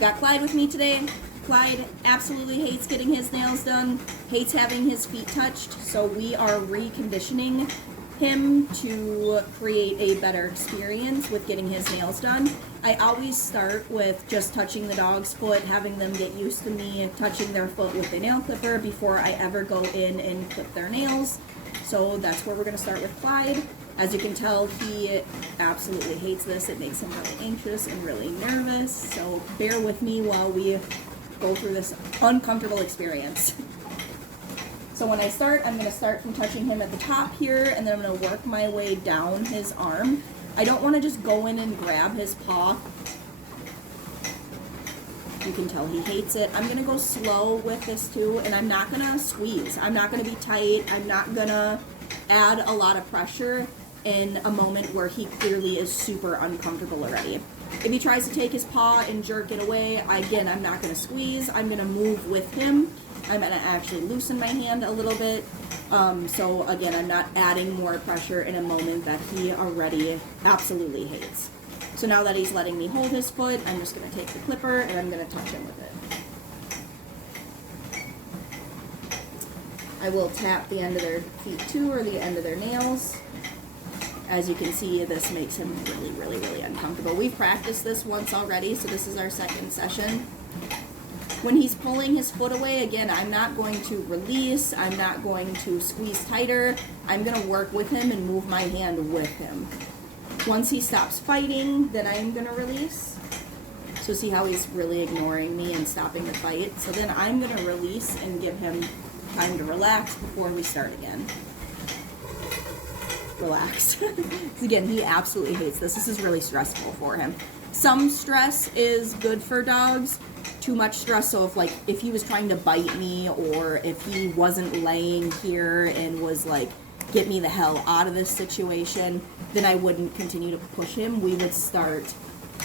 got Clyde with me today. Clyde absolutely hates getting his nails done, hates having his feet touched, so we are reconditioning him to create a better experience with getting his nails done. I always start with just touching the dog's foot, having them get used to me touching their foot with a nail clipper before I ever go in and clip their nails. So that's where we're going to start with Clyde. As you can tell, he absolutely hates this. It makes him really anxious and really nervous, so bear with me while we go through this uncomfortable experience. So when I start, I'm going to start from touching him at the top here, and then I'm going to work my way down his arm. I don't want to just go in and grab his paw. You can tell he hates it. I'm going to go slow with this too, and I'm not going to squeeze. I'm not going to be tight. I'm not going to add a lot of pressure in a moment where he clearly is super uncomfortable already. If he tries to take his paw and jerk it away, again, I'm not going to squeeze. I'm going to move with him. I'm going to actually loosen my hand a little bit. So again, I'm not adding more pressure in a moment that he already absolutely hates. So now that he's letting me hold his foot, I'm just going to take the clipper and I'm going to touch him with it. I will tap the end of their feet too, or the end of their nails. As you can see, this makes him really, really, really uncomfortable. We've practiced this once already, so this is our second session. When he's pulling his foot away, again, I'm not going to release. I'm not going to squeeze tighter. I'm going to work with him and move my hand with him. Once he stops fighting, then I'm going to release. So see how he's really ignoring me and stopping the fight? So then I'm going to release and give him time to relax before we start again. Relax. Again, he absolutely hates this. This is really stressful for him. Some stress is good for dogs. Too much stress, so if he was trying to bite me, or if he wasn't laying here and was like, get me the hell out of this situation, then I wouldn't continue to push him. We would start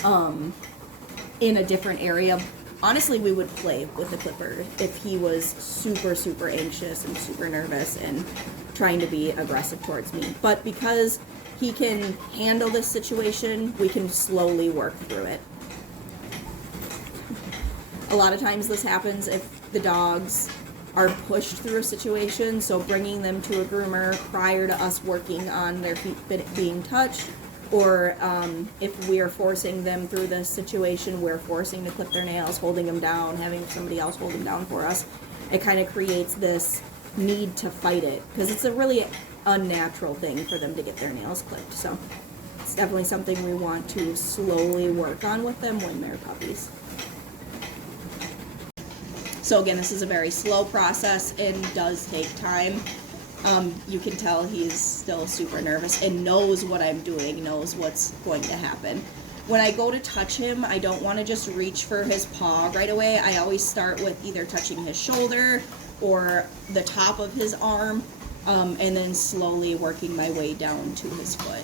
in a different area. Honestly, we would play with the clipper if he was super, super anxious and super nervous and trying to be aggressive towards me. But because he can handle this situation, we can slowly work through it. A lot of times this happens if the dogs are pushed through a situation, so bringing them to a groomer prior to us working on their feet being touched, or if we are forcing them through this situation, we're forcing to clip their nails, holding them down, having somebody else hold them down for us. It kind of creates this need to fight it, because it's a really unnatural thing for them to get their nails clipped. So it's definitely something we want to slowly work on with them when they're puppies. So again, this is a very slow process and does take time. You can tell he's still super nervous and knows what I'm doing, knows what's going to happen. When I go to touch him, I don't want to just reach for his paw right away. I always start with either touching his shoulder or the top of his arm, and then slowly working my way down to his foot.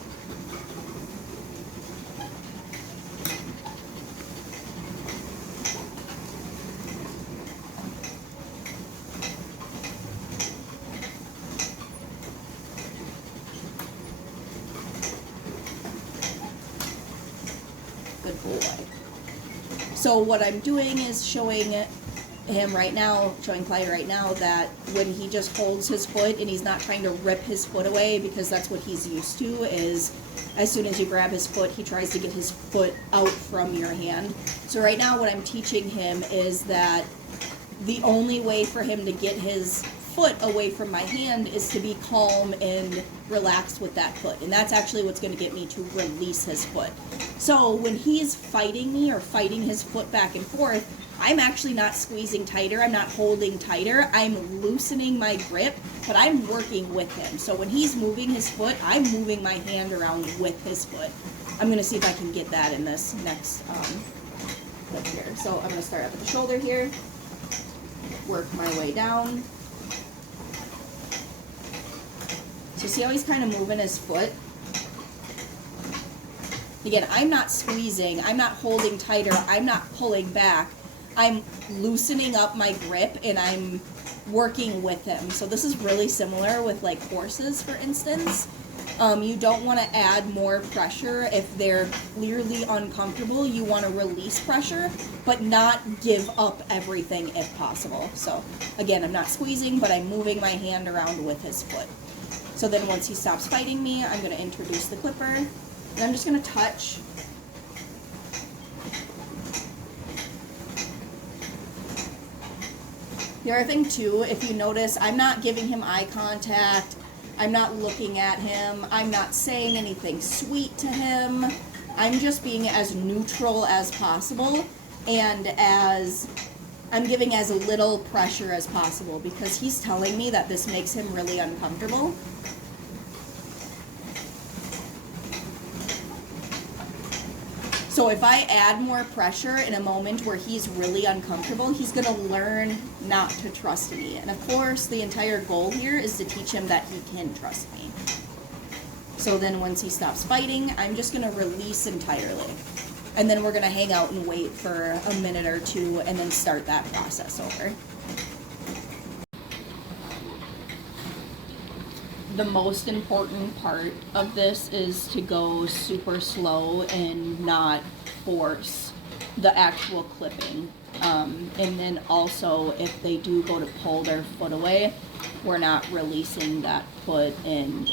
Good boy. So what I'm doing is showing him right now, showing Clyde right now, that when he just holds his foot and he's not trying to rip his foot away, because that's what he's used to, is as soon as you grab his foot, he tries to get his foot out from your hand. So right now what I'm teaching him is that the only way for him to get his foot away from my hand is to be calm and relaxed with that foot, and that's actually what's going to get me to release his foot. So when he's fighting me or fighting his foot back and forth, I'm actually not squeezing tighter, I'm not holding tighter, I'm loosening my grip, but I'm working with him. So when he's moving his foot, I'm moving my hand around with his foot. I'm going to see if I can get that in this next clip here. So I'm going to start up at the shoulder here, work my way down. So see how he's kind of moving his foot? Again, I'm not squeezing, I'm not holding tighter, I'm not pulling back. I'm loosening up my grip and I'm working with him. So this is really similar with like horses, for instance. You don't want to add more pressure if they're clearly uncomfortable. You want to release pressure, but not give up everything if possible. So again, I'm not squeezing, but I'm moving my hand around with his foot. So then once he stops fighting me, I'm going to introduce the clipper, and I'm just going to touch. The other thing too, if you notice, I'm not giving him eye contact. I'm not looking at him. I'm not saying anything sweet to him. I'm just being as neutral as possible, and I'm giving as little pressure as possible because he's telling me that this makes him really uncomfortable. So if I add more pressure in a moment where he's really uncomfortable, he's going to learn not to trust me. And of course, the entire goal here is to teach him that he can trust me. So then once he stops fighting, I'm just going to release entirely. And then we're going to hang out and wait for a minute or two and then start that process over. The most important part of this is to go super slow and not force the actual clipping. And then also, if they do go to pull their foot away, we're not releasing that foot and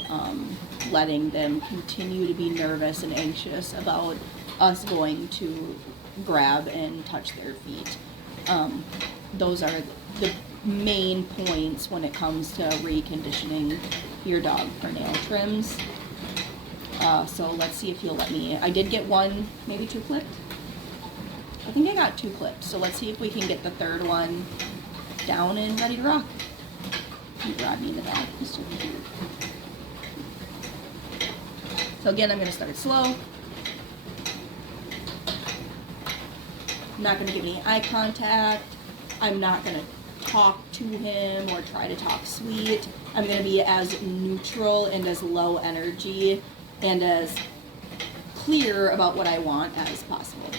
letting them continue to be nervous and anxious about us going to grab and touch their feet. Those are the main points when it comes to reconditioning your dog for nail trims. So let's see if he'll let me. I did get one, maybe two clipped. I think I got two clipped. So let's see if we can get the third one down and ready to rock. Rodney the dog. He's so cute. So again, I'm going to start slow. I'm not going to give any eye contact. I'm not going to talk to him or try to talk sweet. I'm going to be as neutral and as low energy and as clear about what I want as possible.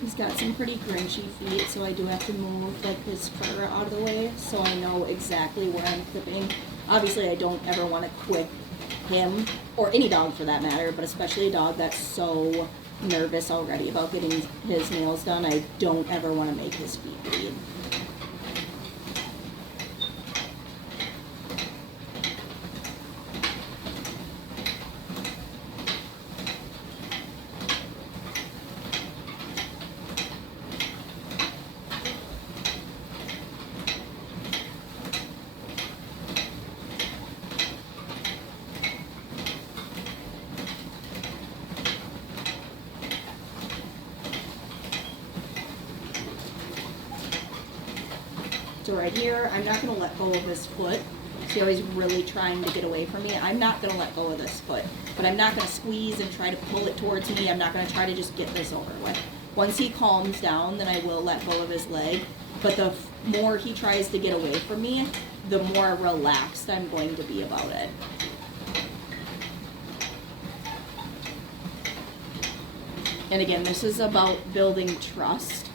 He's got some pretty grinchy feet, so I do have to move like his fur out of the way so I know exactly where I'm clipping. Obviously, I don't ever want to clip him, or any dog for that matter, but especially a dog that's so nervous already about getting his nails done. I don't ever want to make his feet bleed. So right here, I'm not going to let go of his foot. See how he's really trying to get away from me? I'm not going to let go of this foot. But I'm not going to squeeze and try to pull it towards me. I'm not going to try to just get this over with. Once he calms down, then I will let go of his leg. But the more he tries to get away from me, the more relaxed I'm going to be about it. And again, this is about building trust.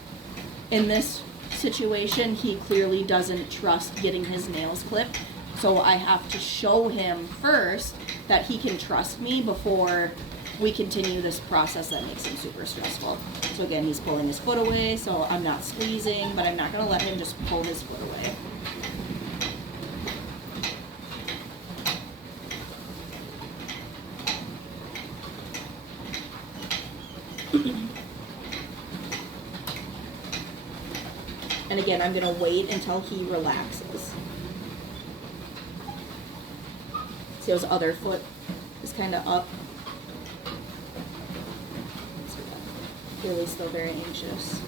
In this situation, he clearly doesn't trust getting his nails clipped, so I have to show him first that he can trust me before we continue this process that makes him super stressful. So again, he's pulling his foot away, so I'm not squeezing, but I'm not going to let him just pull his foot away. And again, I'm going to wait until he relaxes. See, his other foot is kind of up. Clearly still very anxious.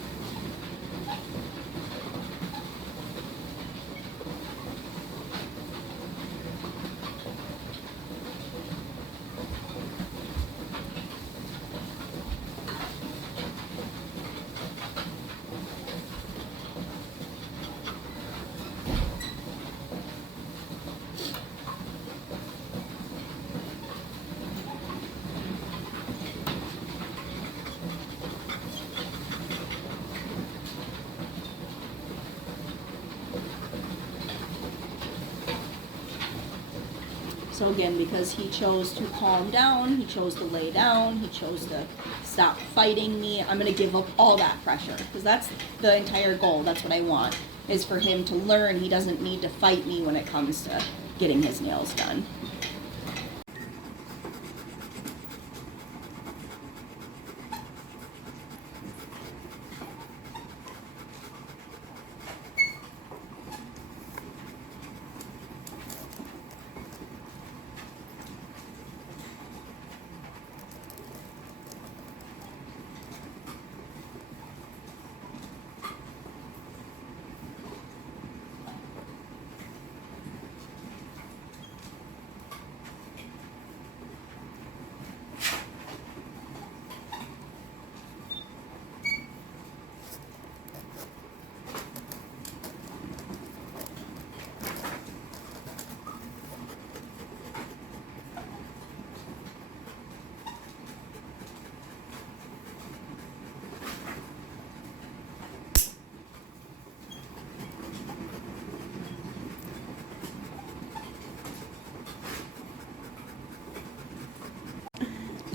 So again, because he chose to calm down, he chose to lay down, he chose to stop fighting me, I'm going to give up all that pressure. Because that's the entire goal. That's what I want, is for him to learn he doesn't need to fight me when it comes to getting his nails done.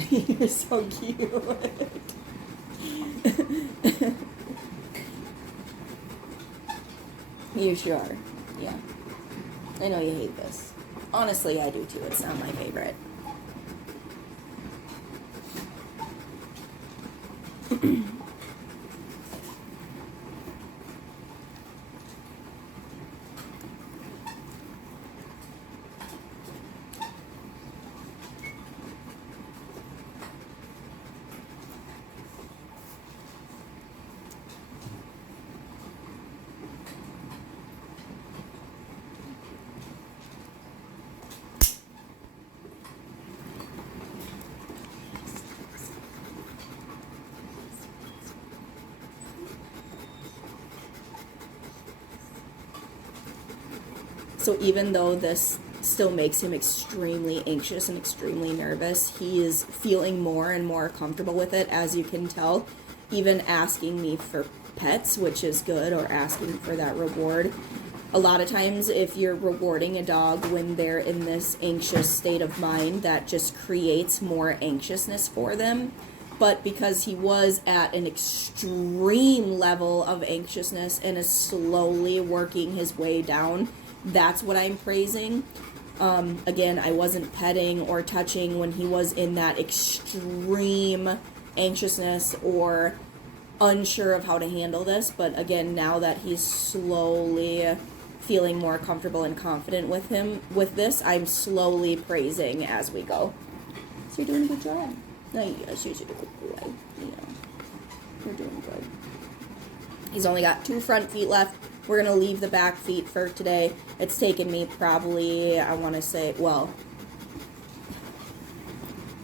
You're so cute. You sure are. Yeah. I know you hate this. Honestly, I do too. It's not my favorite. So even though this still makes him extremely anxious and extremely nervous, he is feeling more and more comfortable with it, as you can tell. Even asking me for pets, which is good, or asking for that reward. A lot of times, if you're rewarding a dog when they're in this anxious state of mind, that just creates more anxiousness for them. But because he was at an extreme level of anxiousness and is slowly working his way down, that's what I'm praising. Again, I wasn't petting or touching when he was in that extreme anxiousness or unsure of how to handle this. But again, now that he's slowly feeling more comfortable and confident with this, I'm slowly praising as we go. So you're doing a good job. No, yes, you're doing a good boy. Yeah, you're doing good. He's only got 2 front feet left. We're going to leave the back feet for today. It's taken me probably, I want to say, well,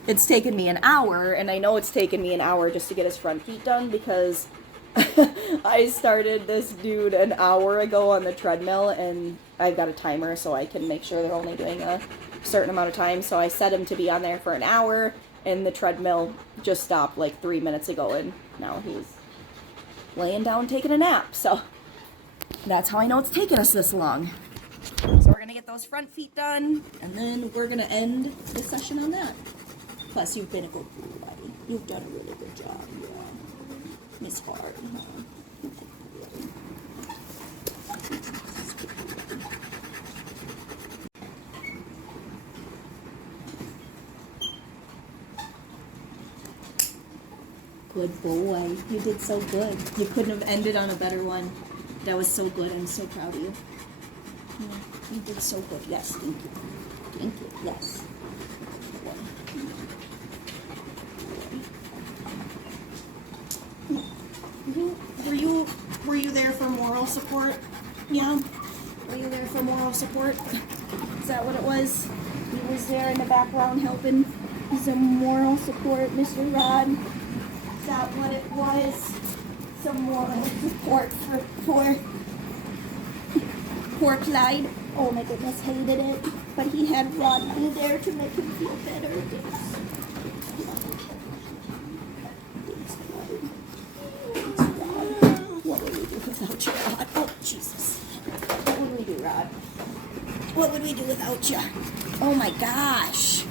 it's taken me an hour, and I know it's taken me an hour just to get his front feet done because I started this dude an hour ago on the treadmill, and I've got a timer so I can make sure they're only doing a certain amount of time. So I set him to be on there for an hour, and the treadmill just stopped like 3 minutes ago, and now he's laying down taking a nap. So that's how I know it's taken us this long. So we're going to get those front feet done, and then we're going to end the session on that. Plus, you've been a good boy, buddy. You've done a really good job. Yeah. Miss Hard, huh? Good boy. You did so good. You couldn't have ended on a better one. That was so good. I'm so proud of you. Yeah, you did so good. Yes, thank you. Thank you. Yes. Were you there for moral support? Yeah? Were you there for moral support? Is that what it was? He was there in the background helping. He's a moral support, Mr. Rod. Is that what it was? Some moral support for poor Clyde. Oh my goodness, hated it. But he had Rodney there to make him feel better. What would we do without you, Rod? Oh, Jesus. What would we do, Rod? What would we do without you? Oh my gosh.